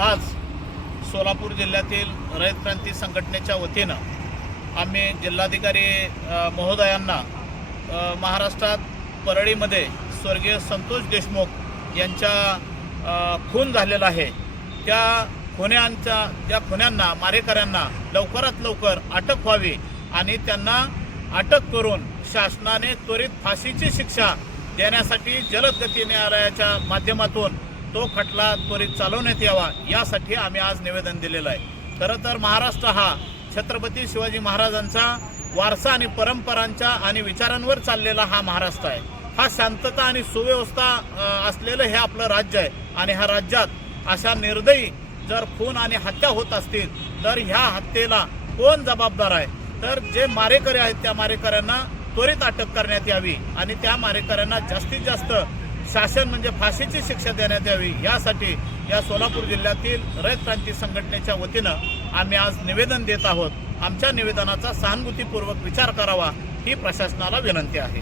आज सोलापूर जिल्ह्यातील रयत क्रांती संघटनेच्या वतीनं आम्ही जिल्हाधिकारी महोदयांना महाराष्ट्रात परळीमध्ये स्वर्गीय संतोष देशमुख यांच्या खून झालेला आहे त्या खुन्यांना मारेकऱ्यांना लवकरात लवकर अटक व्हावी आणि त्यांना अटक करून शासनाने त्वरित फाशीची शिक्षा देण्यासाठी जलद गती न्यायालयाच्या माध्यमातून तो खटला त्वरित चालवण्यात यावा यासाठी आम्ही आज निवेदन दिलेलं आहे। खरं तर महाराष्ट्र हा छत्रपती शिवाजी महाराजांचा वारसा आणि परंपरांच्या आणि विचारांवर चाललेला हा महाराष्ट्र आहे। हा शांतता आणि सुव्यवस्था असलेलं हे आपलं राज्य आहे आणि ह्या राज्यात अशा निर्दयी जर खून आणि हत्या होत असतील तर ह्या हत्येला कोण जबाबदार आहे? तर जे मारेकरी आहेत त्या मारेकऱ्यांना त्वरित अटक करण्यात यावी आणि त्या मारेकऱ्यांना जास्तीत जास्त शासन म्हणजे फाशीची शिक्षा देण्यात यावी यासाठी या सोलापूर जिल्ह्यातील रयत क्रांती संघटनेच्या वतीनं आम्ही आज निवेदन देत आहोत। आमच्या निवेदनाचा सहानुभूतीपूर्वक विचार करावा ही प्रशासनाला विनंती आहे।